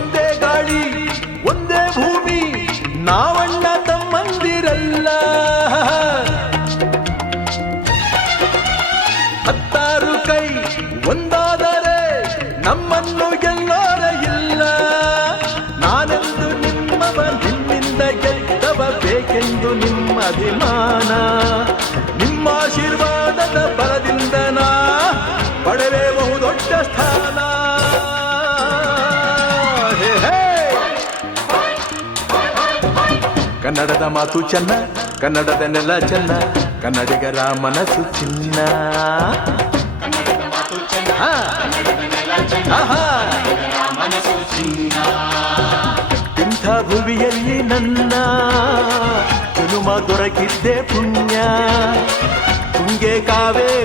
ಒಂದೇ ಗಾಳಿ ಒಂದೇ ಭೂಮಿ ನಾವಣ್ಣ ತಮ್ಮಂದಿರಲ್ಲ ಹತ್ತಾರು ಕೈ ಒಂದಾದರೆ ನಮ್ಮನ್ನು ಗೆಲ್ಲೋರ ಇಲ್ಲ ನಾನೆಂದು ನಿಮ್ಮವ ನಿಮ್ಮಿಂದ ಗೆದ್ದವ ಬೇಕೆಂದು ನಿಮ್ಮ ಅಭಿಮಾನ ನಿಮ್ಮ ಆಶೀರ್ವಾದದ ಬಲದಿಂದ ನಾ ಪಡೆದೇ ಬಹುದೊಡ್ಡ ಸ್ಥಾನ ಕನ್ನಡದ ಮಾತು ಚೆನ್ನ ಕನ್ನಡದ ನೆಲ ಚೆನ್ನ ಕನ್ನಡಿಗರ ಮನಸ್ಸು ಚಿನ್ನ ಇಂಥ ಭುವಿಯಲ್ಲಿ ನನ್ನ ಜನುಮ ದೊರಕಿದ್ದೆ ಪುಣ್ಯ ತುಂಗೆ ಕಾವೇ